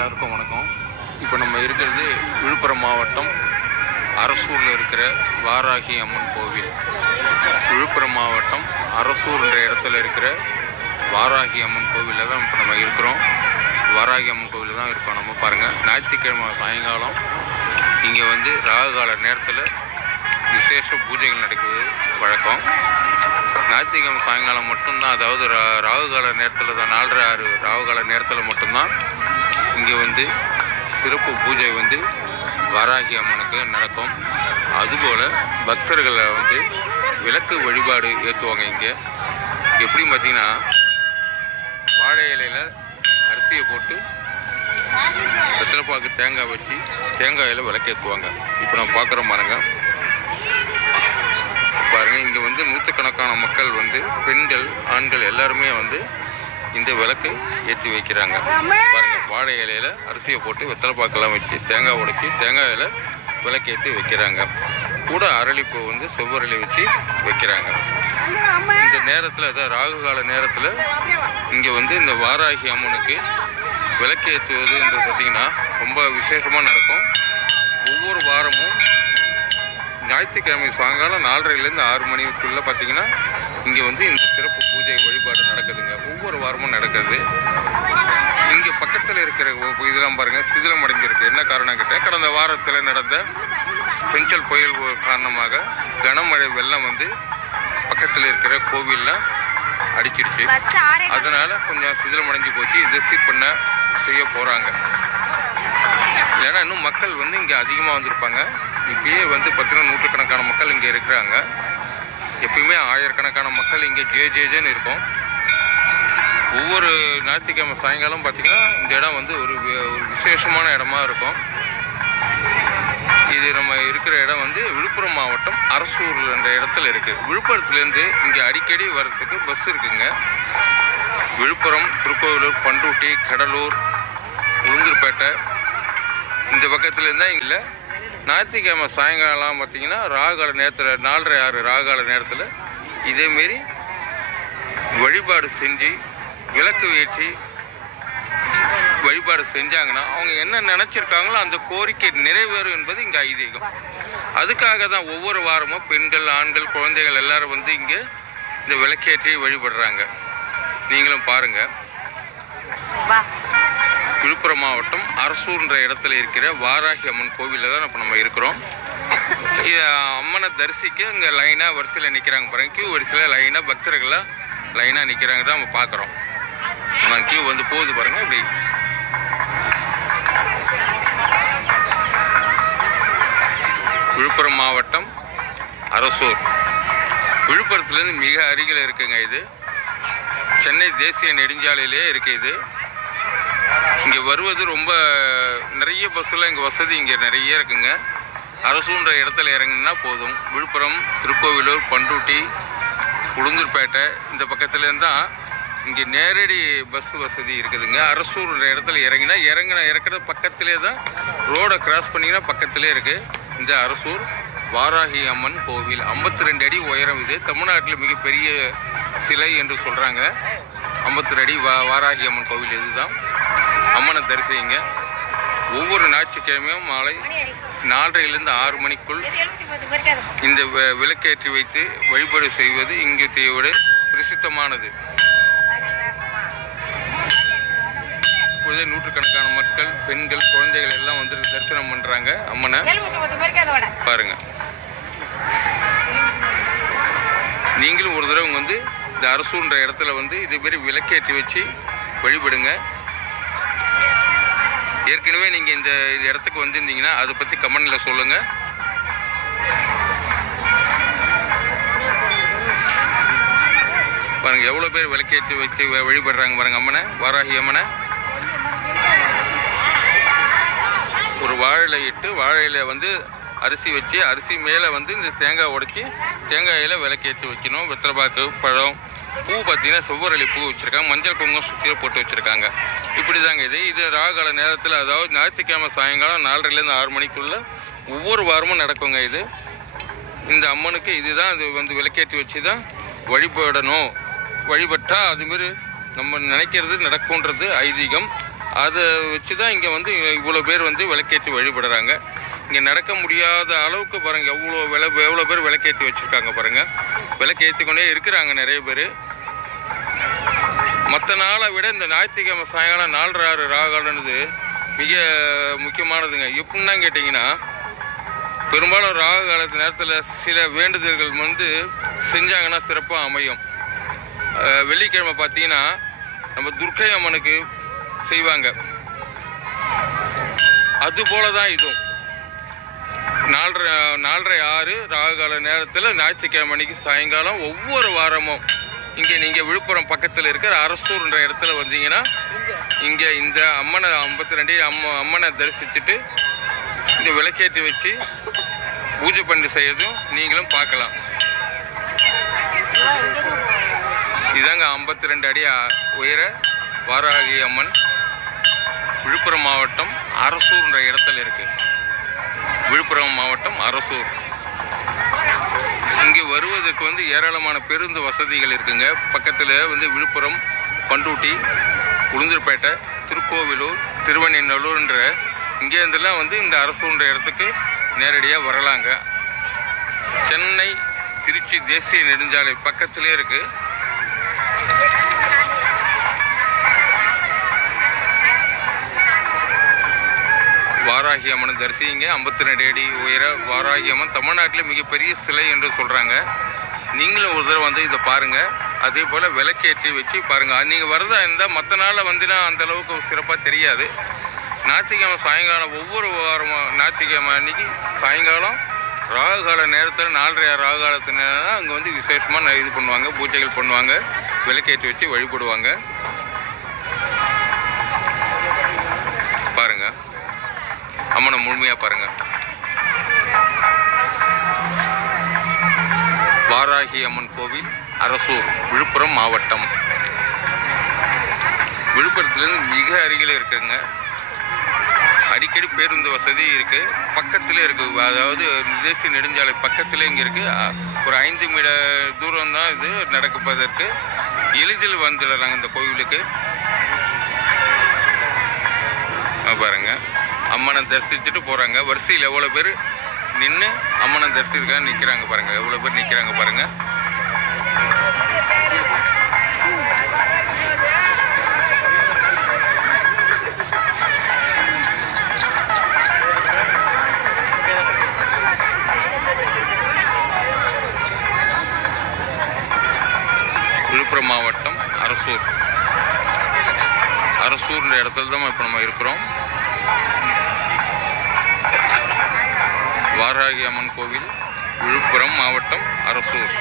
எல்லாருக்கும் வணக்கம். இப்போ நம்ம இருக்கிறது விழுப்புரம் மாவட்டம் அரசூரில் இருக்கிற வாராகி அம்மன் கோவில். விழுப்புரம் மாவட்டம் அரசூர்ன்ற இடத்துல இருக்கிற வாராகி அம்மன் கோவிலில் தான் இப்போ நம்ம இருக்கிறோம். வாராகி அம்மன் கோவிலில் தான் இருக்கோம் நம்ம பாருங்கள் ஞாயிற்றுக்கிழமை சாயங்காலம் இங்கே வந்து ராகுகால நேரத்தில் விசேஷ பூஜைகள் நடக்குது. வழக்கம். ஞாயிற்றுக்கிழமை சாயங்காலம் மட்டும்தான். அதாவது ரா ராகுகால நேரத்தில் தான் நாலரை ஆறு ராகுகால நேரத்தில் மட்டும்தான் இங்கே வந்து சிறப்பு பூஜை வந்து வாராகி அம்மனுக்கு நடக்கும். அதுபோல் பக்தர்களை வந்து விளக்கு வழிபாடு ஏற்றுவாங்க இங்கே. எப்படி பார்த்தீங்கன்னா வாழை இலையில் அரிசியை போட்டு வெத்தலைப்பாக்கு தேங்காய் வச்சு தேங்காயில் விளக்கேற்றுவாங்க. இப்போ நம்ம பார்க்குற பாருங்க. பாருங்க இங்கே வந்து நூற்றுக்கணக்கான மக்கள் வந்து பெண்கள் ஆண்கள் எல்லாருமே வந்து இந்த விளக்கு ஏற்றி வைக்கிறாங்க. பாருங்க. வாழை இலையில அரிசியை போட்டு வெத்தலைப்பாக்கெல்லாம் வச்சு தேங்காய் உடைச்சி தேங்காயில் விளக்கேற்றி வைக்கிறாங்க. கூட அரளிப்பூ வந்து செவ்வரளி வச்சு வைக்கிறாங்க. இந்த நேரத்தில் அதாவது ராகு கால நேரத்தில் இங்கே வந்து இந்த வாராகி அம்மனுக்கு விளக்கேற்றுவதுன்றது பார்த்திங்கன்னா ரொம்ப விசேஷமாக நடக்கும். ஒவ்வொரு வாரமும் ஞாயிற்றுக்கிழமை சாயங்காலம் நாலரைலேருந்து ஆறு மணிக்குள்ளே பார்த்தீங்கன்னா இங்கே வந்து இந்த சிறப்பு பூஜை வழிபாடு நடக்குதுங்க. ஒவ்வொரு வாரமும் நடக்குது. இங்கே பக்கத்தில் இருக்கிற இதெல்லாம் பாருங்கள் சிதிலம் அடைஞ்சிருக்கு என்ன காரணம் கேட்டால் கடந்த வாரத்தில் நடந்த பெஞ்சல் புயல் காரணமாக கனமழை வெள்ளம் வந்து பக்கத்தில் இருக்கிற கோவிலில் அடிச்சிடுச்சு. அதனால் கொஞ்சம் சிதிலம் அடைஞ்சு போச்சு. இதை சீர் பண்ண செய்ய போகிறாங்க ஏன்னா இன்னும் மக்கள் வந்து இங்கே அதிகமாக வந்திருப்பாங்க. இப்பயே வந்து பார்த்திங்கன்னா நூற்றுக்கணக்கான மக்கள் இங்கே இருக்கிறாங்க. எப்பயுமே ஆயிரக்கணக்கான மக்கள் இங்கே ஜே ஜேஜேன்னு இருக்கும். ஒவ்வொரு ஞாயிற்றுக்கிழமை சாயங்காலம் பார்த்திங்கன்னா இந்த இடம் வந்து ஒரு ஒரு விசேஷமான இடமா இருக்கும். இது நம்ம இருக்கிற இடம் வந்து விழுப்புரம் மாவட்டம் அரசூர் என்ற இடத்துல இருக்குது விழுப்புரத்துலேருந்து இங்கே அடிக்கடி வர்றதுக்கு பஸ் இருக்குங்க. விழுப்புரம் திருக்கோவிலூர் பண்டூட்டி கடலூர் உளுந்தூர்பேட்டை இந்த பக்கத்துல இருந்தா இல்லை ஞாயிற்றுக்கிழமை சாயங்காலம் பார்த்தீங்கன்னா ராகால நேரத்தில் நாலரை ஆறு ராகால நேரத்தில் இதேமாரி வழிபாடு செஞ்சு விளக்கு ஏற்றி வழிபாடு செஞ்சாங்கன்னா அவங்க என்ன நினச்சிருக்காங்களோ அந்த கோரிக்கை நிறைவேறும் என்பது இங்கே ஐதீகம். அதுக்காக தான் ஒவ்வொரு வாரமும் பெண்கள் ஆண்கள் குழந்தைகள் எல்லாரும் வந்து இங்கே இந்த விளக்கேற்றி வழிபடுறாங்க. நீங்களும் பாருங்கள் விழுப்புரம் மாவட்டம் அரசூர்ன்ற இடத்துல இருக்கிற வாராகி அம்மன் கோவிலில் தான் இப்போ நம்ம இருக்கிறோம். அம்மனை தரிசிக்க இங்கே லைனாக வரிசையில் நிற்கிறாங்க பாருங்க. கியூ வரிசையில் லைனாக பக்தர்கள்லாம் லைனாக நிற்கிறாங்க தான் நம்ம பார்க்குறோம் நம்ம கியூ வந்து போகுது பாருங்க இப்படி விழுப்புரம் மாவட்டம் அரசூர். விழுப்புரத்துலேருந்து மிக அருகில் இருக்குங்க இது. சென்னை தேசிய நெடுஞ்சாலையிலே இருக்குது இது. இங்கே வருவது ரொம்ப நிறைய பஸ்ஸில் இங்கே வசதி இங்கே நிறைய இருக்குங்க. அரசுன்ற இடத்துல இறங்குனா போதும். விழுப்புரம் திருக்கோவிலூர் பண்ருட்டி உளுந்தூர்பேட்டை இந்த பக்கத்துலேருந்து தான் இங்கே நேரடி பஸ் வசதி இருக்குதுங்க. அரசூர்ன்ற இடத்துல இறங்கினா இறங்கின இறக்குற பக்கத்திலே தான் ரோடை கிராஸ் பண்ணிங்கன்னா பக்கத்திலே இருக்குது இந்த அரசூர் வாராகி அம்மன் கோவில். 52 ரெண்டு அடி உயரம் இது. தமிழ்நாட்டில் மிகப்பெரிய சிலை என்று சொல்கிறாங்க 52 அடி வா வாராகி அம்மன் கோவில் இதுதான். அம்மனை தரிசிங்க. ஒவ்வொரு ஞாயிற்றுக்கிழமையும் மாலை நாலரையிலிருந்து ஆறு மணிக்குள் இந்த விளக்கேற்றி வைத்து வழிபாடு செய்வது இங்கே தேவோட பிரசித்தமானது. இப்பொழுதே நூற்றுக்கணக்கான மக்கள் பெண்கள் குழந்தைகள் எல்லாம் வந்து தரிசனம் பண்றாங்க. அம்மனை பாருங்க. நீங்களும் ஒரு தடவை வந்து இந்த அரசுன்ற இடத்துல வந்து இதே மாதிரி விளக்கேற்றி வச்சு வழிபடுங்க. ஏற்கனவே நீங்கள் இந்த இந்த இடத்துக்கு வந்திருந்தீங்கன்னா அதை பற்றி கமெண்டில் சொல்லுங்கள் பாருங்க எவ்வளோ பேர் விளக்கேற்றி வச்சு வழிபடுறாங்க பாருங்க அம்மனை வாராகி அம்மனை. ஒரு வாழை இட்டு வாழையில வந்து அரிசி வச்சு அரிசி மேலே வந்து இந்த தேங்காய் உடச்சி தேங்காயில் விளக்கேற்றி வைக்கணும். வெத்தலைப்பாக்கு பழம் பூ பார்த்தீங்கன்னா செவ்வரளி பூ வச்சுருக்காங்க. மஞ்சள் குங்குமம் சுற்றியில் போட்டு வச்சுருக்காங்க. இப்படி தாங்க இது. இது ராகால நேரத்தில் அதாவது ஞாயிற்றுக்கிழமை சாயங்காலம் நாலரைலேருந்து ஆறு மணிக்குள்ளே ஒவ்வொரு வாரமும் நடக்குங்க இது. இந்த அம்மனுக்கு இதுதான் இது வந்து விளக்கேற்றி வச்சு தான் வழிபடணும். வழிபட்டால் அதுமாரி நம்ம நினைக்கிறது நடக்கும்ன்றது ஐதீகம். அதை வச்சு தான் இங்கே வந்து இவ்வளோ பேர் வந்து விளக்கேற்றி வழிபடுறாங்க. இங்கே நடக்க முடியாத அளவுக்கு பாருங்கள் எவ்வளோ வில எவ்வளோ பேர் விளக்கேற்றி வச்சுருக்காங்க பாருங்கள் விளக்கேற்றி கொண்டே இருக்கிறாங்க நிறைய பேர். மற்ற நாளை விட இந்த ஞாயிற்றுக்கிழமை சாயங்காலம் நாலரை ஆறு ராகாலன்றது மிக முக்கியமானதுங்க. எப்படின்னா கேட்டிங்கன்னா பெரும்பாலும் ராகு காலத்து நேரத்தில் சில வேண்டுதல்கள் வந்து செஞ்சாங்கன்னா சிறப்பாக அமையும். வெள்ளிக்கிழமை பார்த்தீங்கன்னா நம்ம துர்க்கை அம்மனுக்கு செய்வாங்க. அது போல தான் இதுவும். நாலரை நாலரை ஆறு ராகு கால நேரத்தில் ஞாயிற்றுக்கிழமை அன்னைக்கு சாயங்காலம் ஒவ்வொரு வாரமும் இங்கே நீங்கள் விழுப்புரம் பக்கத்தில் இருக்கிற அரசூர்ன்ற இடத்துல வந்தீங்கன்னா இங்கே இந்த அம்மனை ஐம்பத்தி ரெண்டு அம்ம அம்மனை தரிசிச்சுட்டு இந்த விளக்கேற்றி வச்சு பூஜை பண்ணி செய்யறதும் நீங்களும் பார்க்கலாம். இதாங்க ஐம்பத்தி ரெண்டு அடி உயர வாராகி அம்மன். விழுப்புரம் மாவட்டம் அரசூர்ன்ற இடத்துல இருக்கு. விழுப்புரம் மாவட்டம் அரசூர். இங்கே வருவதற்கு வந்து ஏராளமான பேருந்து வசதிகள் இருக்குங்க. பக்கத்தில் வந்து விழுப்புரம் பண்டூட்டி உளுந்தூர்பேட்டை திருக்கோவிலூர் திருவண்ணநல்லூர்ன்ற இங்கேருந்துலாம் வந்து இந்த அரசூர்ன்ற இடத்துக்கு நேரடியாக வரலாங்க. சென்னை திருச்சி தேசிய நெடுஞ்சாலை பக்கத்திலே இருக்குது வாராகி அம்மனை தரிசிங்க ஐம்பத்தி ரெண்டு அடி உயர வாராகி அம்மன். தமிழ்நாட்டில் மிகப்பெரிய சிலை என்று சொல்கிறாங்க நீங்களும் ஒரு தடவை வந்து இதை பாருங்கள் அதே போல் விளக்கேற்றி வச்சு பாருங்கள் நீங்கள் வரதா இருந்தால் மற்ற நாளில் வந்துனா அந்த அளவுக்கு சிறப்பாக தெரியாது. ஞாயிற்றுக்கிழமை சாயங்காலம் ஒவ்வொரு வாரமும் ஞாயிற்றுக்கிழமை அன்னைக்கு சாயங்காலம் ராகுகால நேரத்தில் நாலரை ராகு காலத்து நேரம் அங்கே வந்து விசேஷமாக இது பண்ணுவாங்க பூஜைகள் பண்ணுவாங்க. விளக்கேற்றி வச்சு வழிபடுவாங்க. முழுமையாக பாருங்கள் வாராகி அம்மன் கோவில் அரசூர் விழுப்புரம் மாவட்டம். விழுப்புரத்துலேருந்து மிக அருகில் இருக்குங்க. அடிக்கடி பேருந்து வசதி இருக்குது பக்கத்திலே இருக்குது அதாவது தேசிய நெடுஞ்சாலை பக்கத்திலே இங்கே இருக்குது ஒரு ஐந்து மீட தூரம் தான் இது நடக்குப்பதற்கு எளிதில் வந்துடலாங்க இந்த கோவிலுக்கு. பாருங்கள் பாருங்க. அம்மனை தரிசிச்சுட்டு போகிறாங்க வரிசையில் எவ்வளோ பேர் நின்று அம்மனை தரிசிக்காக நிற்கிறாங்க பாருங்கள் எவ்வளோ பேர் நிற்கிறாங்க பாருங்கள் விழுப்புரம் மாவட்டம் அரசூர். அரசூர்ன்ற இடத்துல தான் இப்போ நம்ம இருக்கிறோம். வாராகி அம்மன் கோவில் விழுப்புரம் மாவட்டம் அரசூர்.